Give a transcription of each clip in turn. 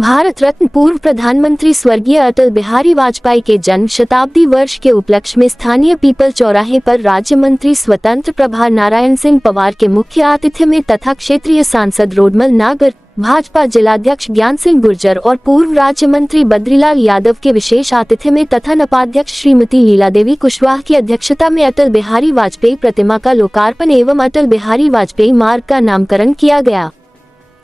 भारत रत्न पूर्व प्रधानमंत्री स्वर्गीय अटल बिहारी वाजपेयी के जन्म शताब्दी वर्ष के उपलक्ष्य में स्थानीय पीपल चौराहे पर राज्य मंत्री स्वतंत्र प्रभार नारायण सिंह पवार के मुख्य आतिथ्य में तथा क्षेत्रीय सांसद रोडमल नागर, भाजपा जिलाध्यक्ष ज्ञान सिंह गुर्जर और पूर्व राज्य मंत्री बद्रीलाल यादव के विशेष आतिथ्य में तथा नपाध्यक्ष श्रीमती लीला देवी कुशवाहा की अध्यक्षता में अटल बिहारी वाजपेयी प्रतिमा का लोकार्पण एवं अटल बिहारी वाजपेयी मार्ग का नामकरण किया गया।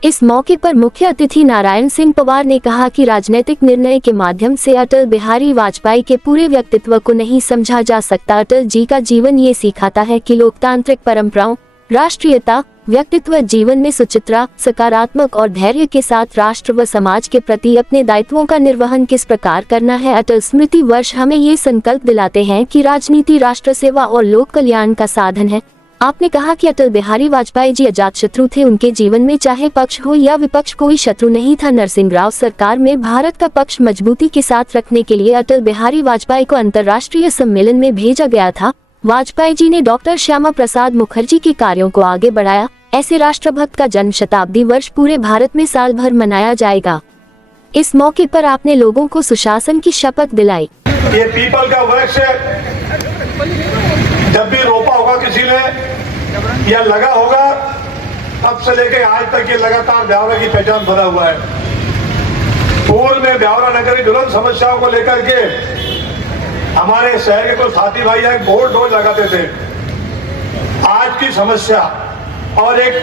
इस मौके पर मुख्य अतिथि नारायण सिंह पवार ने कहा कि राजनीतिक निर्णय के माध्यम से अटल बिहारी वाजपेयी के पूरे व्यक्तित्व को नहीं समझा जा सकता। अटल जी का जीवन ये सिखाता है कि लोकतांत्रिक परंपराओं, राष्ट्रीयता, व्यक्तित्व जीवन में सुचित्रा, सकारात्मक और धैर्य के साथ राष्ट्र व समाज के प्रति अपने दायित्वों का निर्वहन किस प्रकार करना है। अटल स्मृति वर्ष हमें ये संकल्प दिलाते हैं कि राजनीति राष्ट्र सेवा और लोक कल्याण का साधन है। आपने कहा कि अटल बिहारी वाजपेयी जी अजात शत्रु थे। उनके जीवन में चाहे पक्ष हो या विपक्ष कोई शत्रु नहीं था। नरसिंह सरकार में भारत का पक्ष मजबूती के साथ रखने के लिए अटल बिहारी वाजपेयी को अंतर्राष्ट्रीय सम्मेलन में भेजा गया था। वाजपेयी जी ने डॉक्टर श्यामा प्रसाद मुखर्जी के कार्यों को आगे बढ़ाया। ऐसे राष्ट्रभक्त का जन्म शताब्दी वर्ष पूरे भारत में साल भर मनाया जाएगा। इस मौके पर आपने लोगों को सुशासन की शपथ दिलाई। ये पीपल का वृक्ष जब भी रोपा होगा किसी ने या लगा होगा, तब से लेकर आज तक ये लगातार ब्यावरा की पहचान बना हुआ है। पूर्व में ब्यावरा नगर की ज्वलंत समस्याओं को लेकर के हमारे शहर के कुछ साथी भाई एक बोर्ड रोज लगाते थे, आज की समस्या, और एक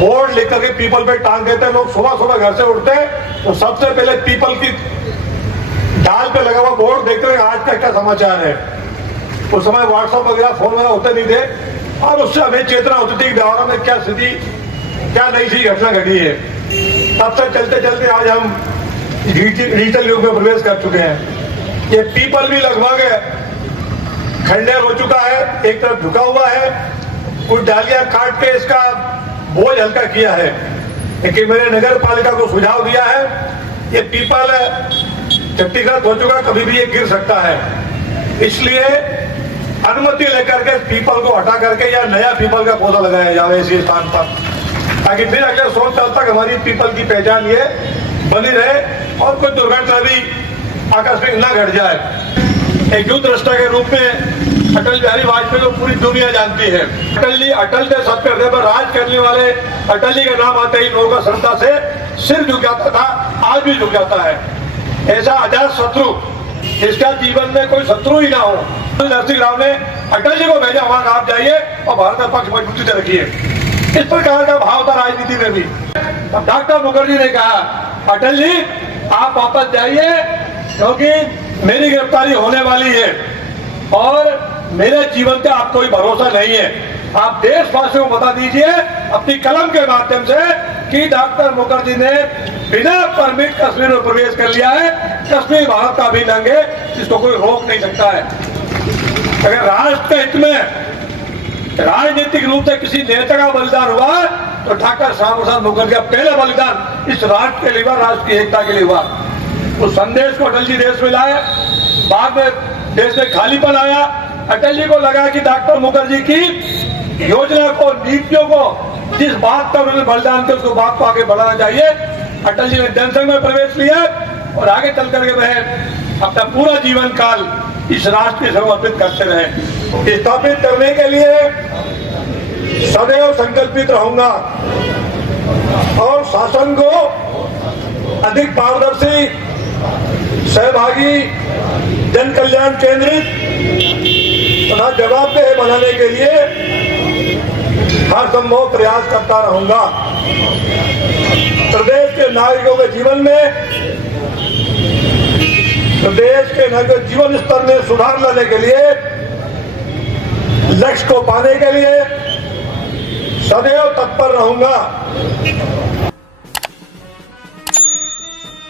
बोर्ड लेकर के पीपल पे टांग देते। लोग सुबह सुबह घर से उठते तो सबसे पहले पीपल की डाल पे लगा हुआ बोर्ड देखते हैं आज का क्या समाचार है। उस समय व्हाट्सएप वगैरह फोन वगैरह होते नहीं थे और उससे हमें चेतना होती थी कि ब्यावरा में क्या स्थिति, क्या नई सी घटना घटी है। तब से चलते चलते आज हम डिजिटल युग में प्रवेश कर चुके हैं। ये पीपल भी लगभग खंडेर हो चुका है, एक तरफ झुका हुआ है, कुछ डालियां काट के इसका बोझ हल्का किया है। लेकिन मैंने नगर पालिका को सुझाव दिया है, ये पीपल क्षतिग्रस्त हो चुका, कभी भी ये गिर सकता है। इसलिए अनुमति लेकर के पीपल को हटा करके या नया पीपल का पौधा लगाया जाए इसी स्थान पर, ताकि फिर अगले 100 साल तक हमारी पीपल की पहचान ये बनी रहे और कोई दुर्घटना भी आकस्मिक न घट जाए। एक युद्ध दृष्टा के रूप में अटल बिहारी वाजपेयी को पूरी दुनिया जानती है। अटल के सबके हृदय पर राज करने वाले अटल जी का नाम आते ही लोगों का श्रद्धा से सिर झुक जाता था, आज भी झुक जाता है। ऐसा अजात शत्रु जिसका जीवन में कोई शत्रु ही ना हो, नरसिंह राव ने अटल जी को भेजा, वहां आप जाइए और भारत का पक्ष मजबूती से रखिए। इस प्रकार का भाव था राजनीति में भी। डॉक्टर मुखर्जी ने कहा, अटल जी आप वापस जाइए क्योंकि मेरी गिरफ्तारी होने वाली है और मेरे जीवन पे आपको कोई भरोसा नहीं है। आप देशवासियों को बता दीजिए अपनी कलम के माध्यम से कि डॉक्टर मुखर्जी ने बिना परमिट कश्मीर में प्रवेश कर लिया है। कश्मीर भारत का अभिन्न अंग है, इसको कोई रोक नहीं सकता है। अगर राष्ट्र हित में राजनीतिक रूप से किसी नेता का बलिदान हुआ तो डॉक्टर श्यामा प्रसाद मुखर्जी का पहला बलिदान इस राष्ट्र के लिए हुआ, राष्ट्र की एकता के लिए हुआ। उस संदेश को अटल जी देश में लाए, बाद में देश में खालीपन आया। अटल जी को लगा कि डॉक्टर मुखर्जी की योजना को, नीतियों को, जिस बात का उन्होंने बलिदान किया उसको बात को आगे बढ़ाना चाहिए। अटल जी ने जनसंघ में प्रवेश लिया और आगे चल करके वह अपना पूरा जीवन काल इस राष्ट्र को समर्पित करते रहे। स्थापित करने के लिए सदैव संकल्पित रहूंगा और शासन को अधिक पारदर्शी, सहभागी, जन कल्याण केंद्रित तथा जवाबदेह बनाने के लिए हर संभव प्रयास करता रहूंगा। प्रदेश के नागरिकों के जीवन में, प्रदेश के नागरिक जीवन स्तर में सुधार लाने के लिए, लक्ष्य को पाने के लिए सदैव तत्पर रहूंगा।